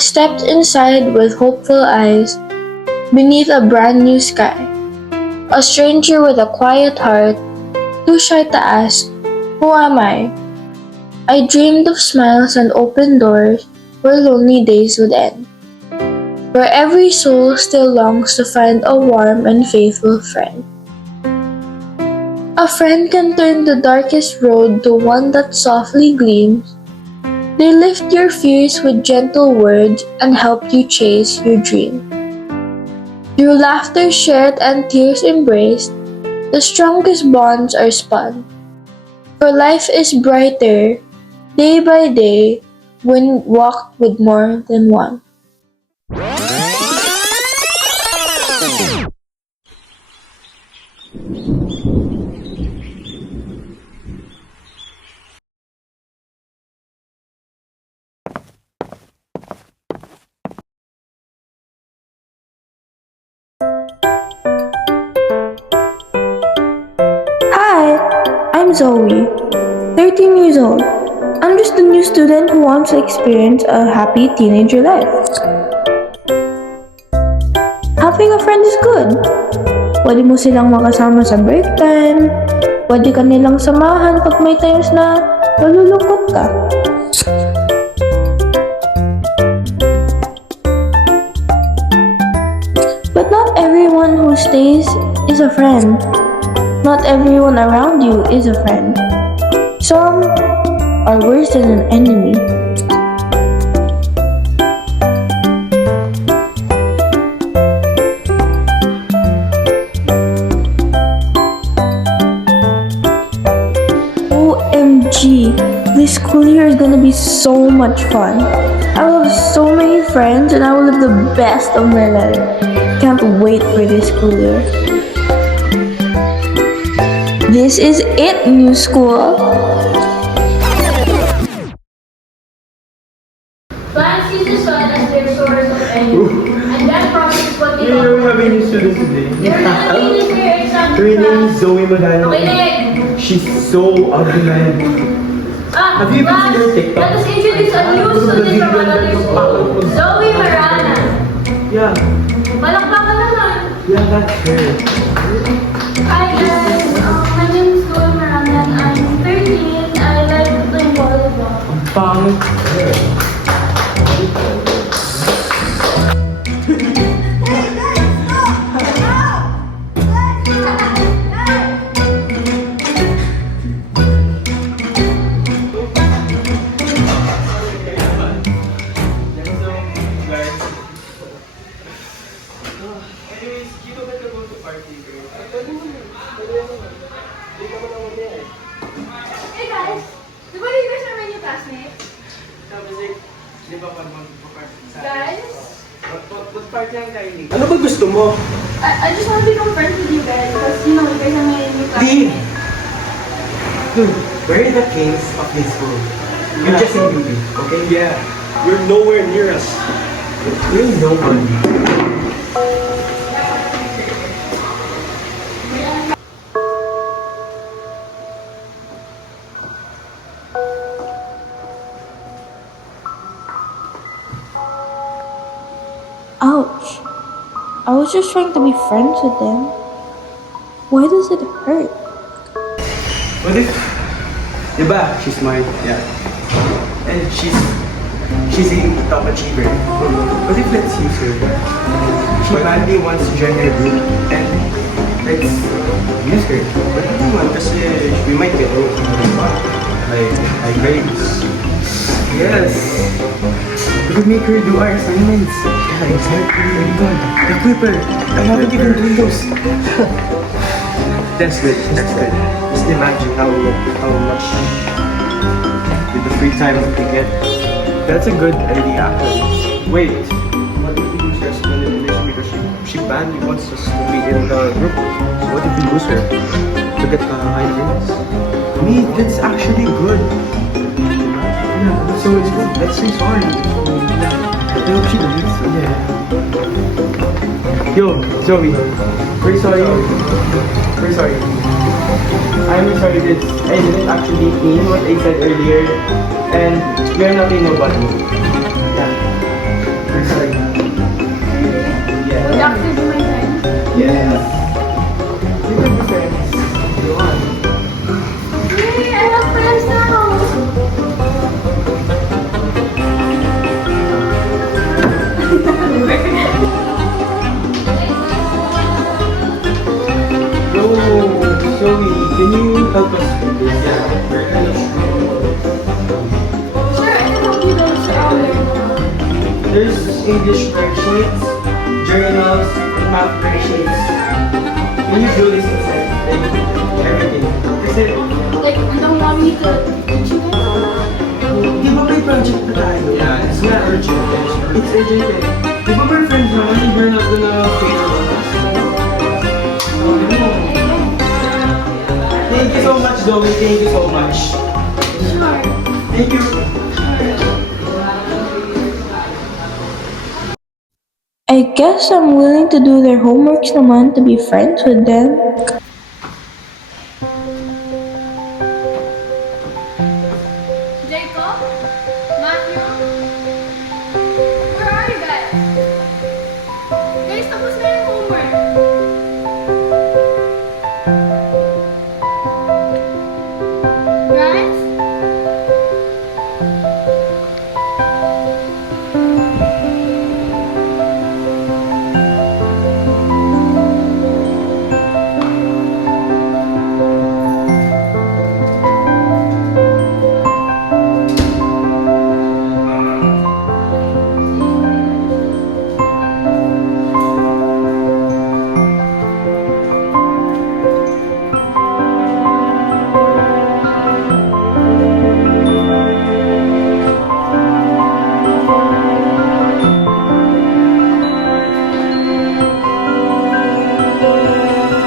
stepped inside with hopeful eyes beneath a brand new sky. A stranger with a quiet heart, too shy to ask, "Who am I?" I dreamed of smiles and open doors where lonely days would end, where every soul still longs to find a warm and faithful friend. A friend can turn the darkest road to one that softly gleams. They lift your fears with gentle words and help you chase your dream. Through laughter shared and tears embraced, the strongest bonds are spun. For life is brighter, day by day, when walked with more than one. Hi, I'm Zoe, 13 years old. I'm just a new student who wants to experience a happy teenager life. Having a friend is good. Pwede mo silang makasama sa break time. Pwede ka nilang samahan pag may times na nalulungkot ka. But not everyone who stays is a friend. Not everyone around you is a friend. Some are worse than an enemy. OMG, this school year is gonna be so much fun. I will have so many friends and I will live the best of my life. Can't wait for this school year. This is it, new school. Plants use the sun as their source of energy, and that process is what they You call. know, having new students today. You're not doing this for your exam. Her name is Zoe Magano. Okay, Nick. She's so ugly, man. Have you even seen her TikTok? Let us introduce a new student from another school, Zoe Marana. Yeah, Malakpakan naman. yeah, that's her. Hi guys, my name is Zoe Marana and I'm 13. I like to play volleyball. Ang pangit. Anyways, you don't have to go to party, girl. Hey guys, di ba you guys are my new classmates? Sabi siya, di ba pag mag-party sa Guys, What party ang kayo? Ano ba gusto mo? I just want to become friends with you guys because you know you guys are my new Leave! classmates. Dude, we're the kings of this school. You're just in beauty, okay? Yeah, you're nowhere near us. You're nobody. Ouch. I was just trying to be friends with them. Why does it hurt? What if, diba, she's smart, yeah. And she's a top achiever. What if let's use her? She badly wants to join her group and let's use her. But naman kasi we might get broke. Like grades. Yes. We could make her do our assignments. Yeah, exactly. Very good. The Clipper. I haven't even done those. That's good. That's good. Just imagine how much with the free time that we get. That's a good idea. Wait. What if we lose her as manipulation because she badly wants us to be in the group? So what if we lose her to get the high grades? Me, that's actually good. Yeah, so it's good. Let's say sorry. I hope she believes it. Yeah. Yo, Zoe. We're sorry. We're sorry. I'm sorry that I didn't actually mean what I said earlier. And we're not being nobody. Yeah. friends like that. Would you actually be my friend? Yes. You can be friends. If you want. Hey, I have friends now! Oh, Zoe, can you help us with this? Yeah, we're kind of Sure, I can help you those There's English worksheets, journals, math worksheets. Can you do this instead? Like, everything. Kasi, Like, you don't want me to teach you guys? di ba may project na tayo? Yeah, it's not urgent. It's urgent eh. Di ba we're friends naman? We're not gonna fail on us. Thank you so much, Zoe. Thank you so much. Sure. Thank you. I guess I'm willing to do their homeworks naman to be friends with them. Jacob? Matthew? Where are you guys? Guys, tapos na yung homework. Guys?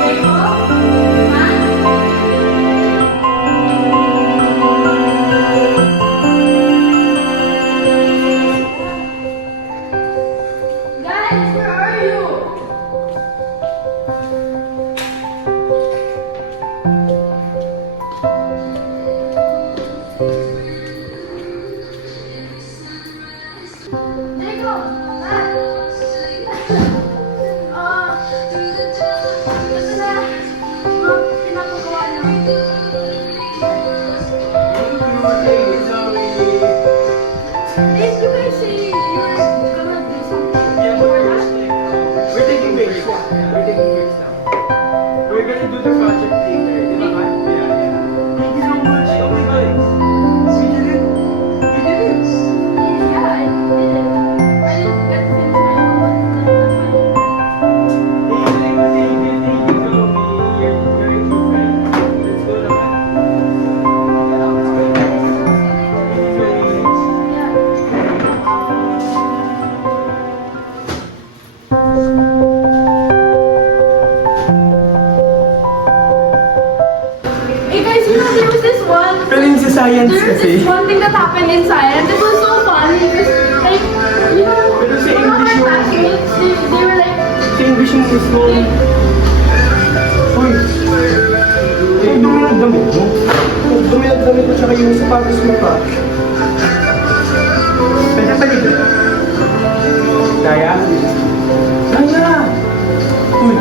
Jacob? Matt? Guys, where are you? Jacob, Matt. Ito na. Mga pinapagawa niyo. Did you guys say you're gonna do something for that? We're taking breaks. We're taking breaks now. We're gonna do the project later. Di ba? Yeah. Thank you so much. Oh my God. You did it. You did it. Yeah, I did it. I didn't get to finish my homework, but that's fine. Thank you, Zoe. You're a good friend. Let's go naman. Thank you, Zoe. Yeah. Hey guys, you know there was this one. Pero yun sa science There was kasi. this one thing that happened in science. It was so funny because, like, you know, Pero sa one of our English yung- classmates, they were like, Sa English yung is mo. Uy. Eh, dumi ng damit mo. Dumi ng damit mo tsaka yung sapatos mo pa. Pwede paligid. Kaya? Kaya! Uy.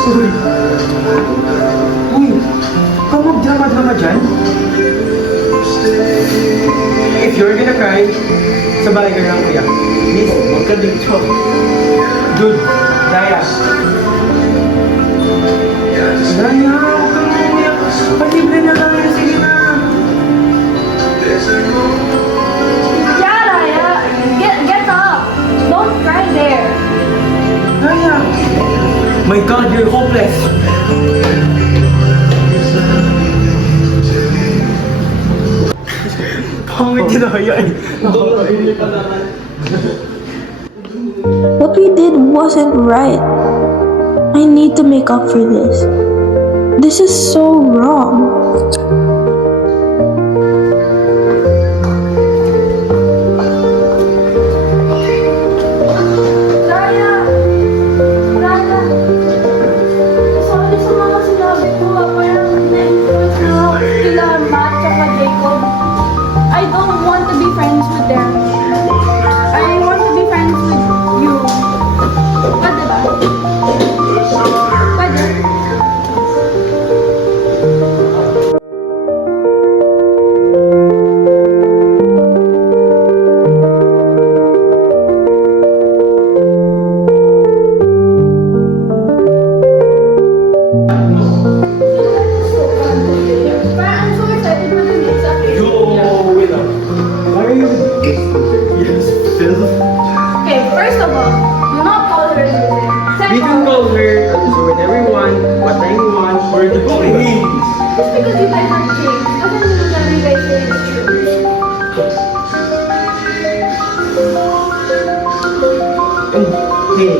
Uy. Uy. Kung magdrama-drama dyan? If you're gonna cry, sa bahay ka lang kuya. Please, huwag ka dito. Dude, Daya. Daya, huwag kang umiyak. Palibre na lang yun. Sige na. yeah, Raya, get up. Don't cry there. Daya. My God, you're hopeless. Pangit din ako yun. What we did wasn't right. I need to make up for this. This is so wrong. Raya! Raya! Sorry sa mga sinabi ko. Parang na-influence na ako sila Matt tsaka Jacob. I don't want to be friends with them. I want to can call her whatever you want, what time you want. We're the queens. Just because you guys are kings doesn't mean that you guys say the truth. And hey,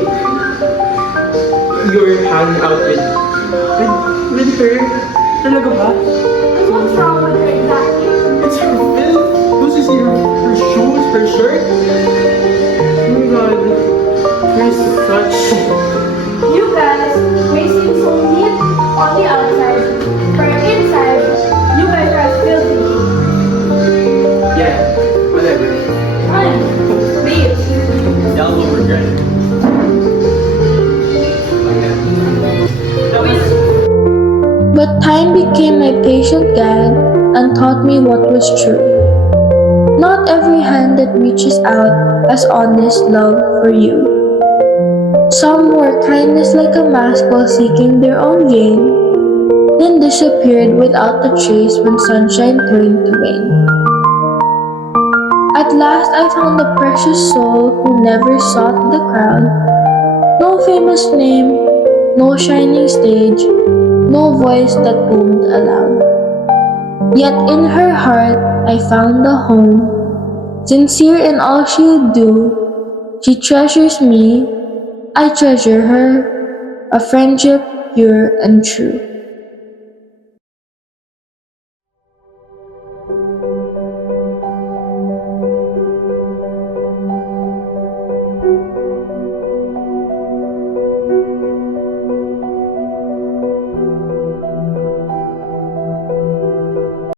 you're hanging out with her? Talaga ba? And what's wrong with her exactly? It's her filth. Those is her shoes, her shirt. Oh my god. You're such... You guys may seem so neat on the outside, but inside, you guys are filthy. Yeah, whatever. Fine, please. Y'all will regret it. That was... But time became my patient guide and taught me what was true. Not every hand that reaches out has honest love for you. Some wore kindness like a mask while seeking their own gain, then disappeared without a trace when sunshine turned to rain. At last I found a precious soul who never sought the crown. No famous name, no shining stage, no voice that boomed aloud. Yet in her heart I found a home. Sincere in all she'll do, she treasures me, I treasure her, a friendship pure and true.